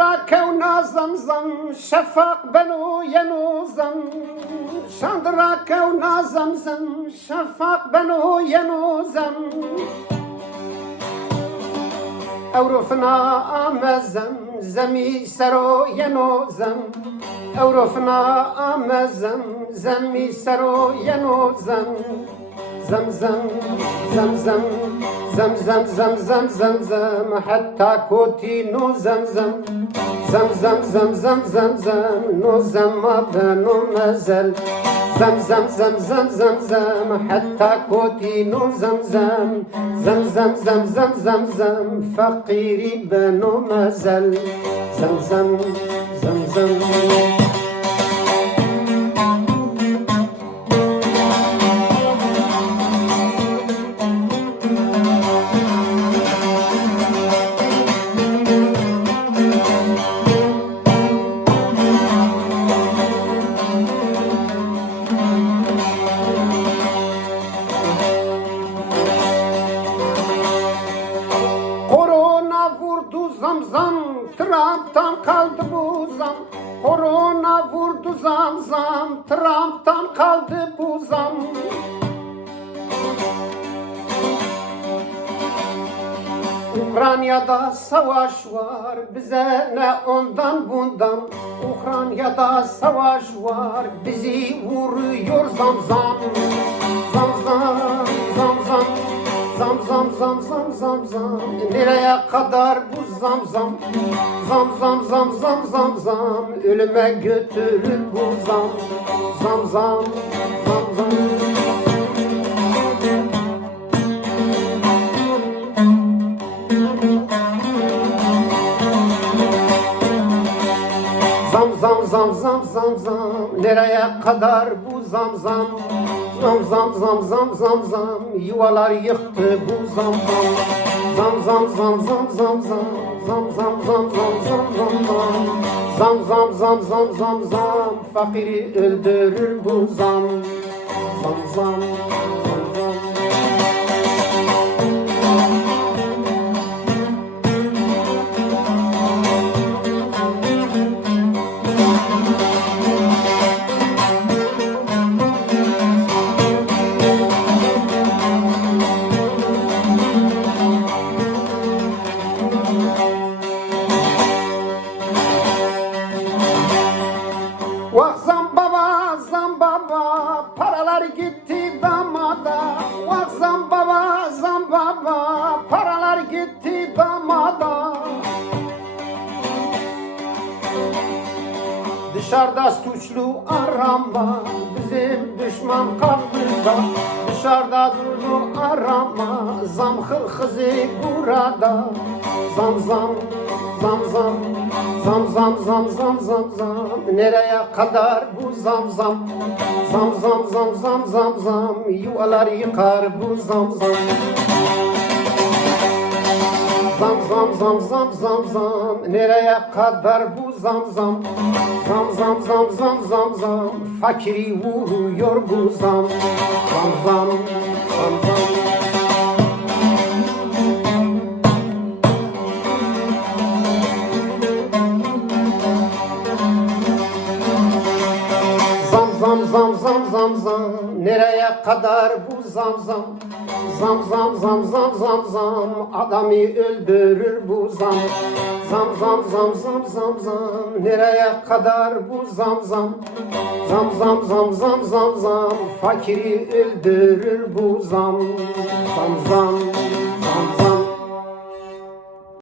Şandıra kevna zamzam, şafak benu yenuzam. Şandıra kevna zamzam, şafak benu yenuzam. Evrufna amezem, zemi sero yenuzam. Evrufna amezem, zemi sero yenuzam. زمزم زمزم زمزم زمزم زمزم حتى كوتي نو زمزم زمزم زمزم زمزم نو زم بنو مزل زمزم زمزم زمزم حتى كوتي نو زمزم زمزم زمزم زمزم فقيري بنو مزل زمزم زمزم Zamzam, Trump'tan kaldı bu zam. Korona vurdu zamzam, Trump'tan kaldı bu zam. Ukrayna'da savaş var, bize ne ondan bundan. Ukrayna'da savaş var, bizi vuruyor zamzam. Zamzam, zamzam. Zam zam zam zam zam zam. Nereye kadar bu zam zam? Zam zam zam zam zam zam. Ölüme götürür bu zam. Zam zam zam zam. Zam zam zam zam zam zam. Nereye kadar bu zam zam? Zam zam zam zam zam zam. Yuvalar yıktı bu zam zam. Zam zam zam zam zam zam. Zam zam zam zam zam zam zam. Zam zam zam zam zam zam. Fakiri öldürür bu zam. Zam zam zam zam. Vah zam baba, paralar gitti damada. Vah zam baba, paralar gitti damada. Dışarıda suçlu arama, bizim düşman kapıda. Dışarıda suçlu arama, zam hırkızı burada. Zam zam zam zam. Zam zam zam zam zam zam. Nereye kadar bu zam zam? Zam zam zam zam zam zam. Yuvalar yıkar bu zam zam. Zam zam zam zam zam zam. Nereye kadar bu zam zam? Zam zam zam zam zam zam. Fakiri vuruyor bu zam. Zam zam zam zam. Zam zam zam zam zam. Nereye kadar bu zam zam? Zam zam zam zam zam zam. Adamı öldürür bu zam. Zam zam zam zam zam zam. Nereye kadar bu zam zam? Zam zam zam zam zam zam. Fakiri öldürür bu zam. Zam zam zam zam.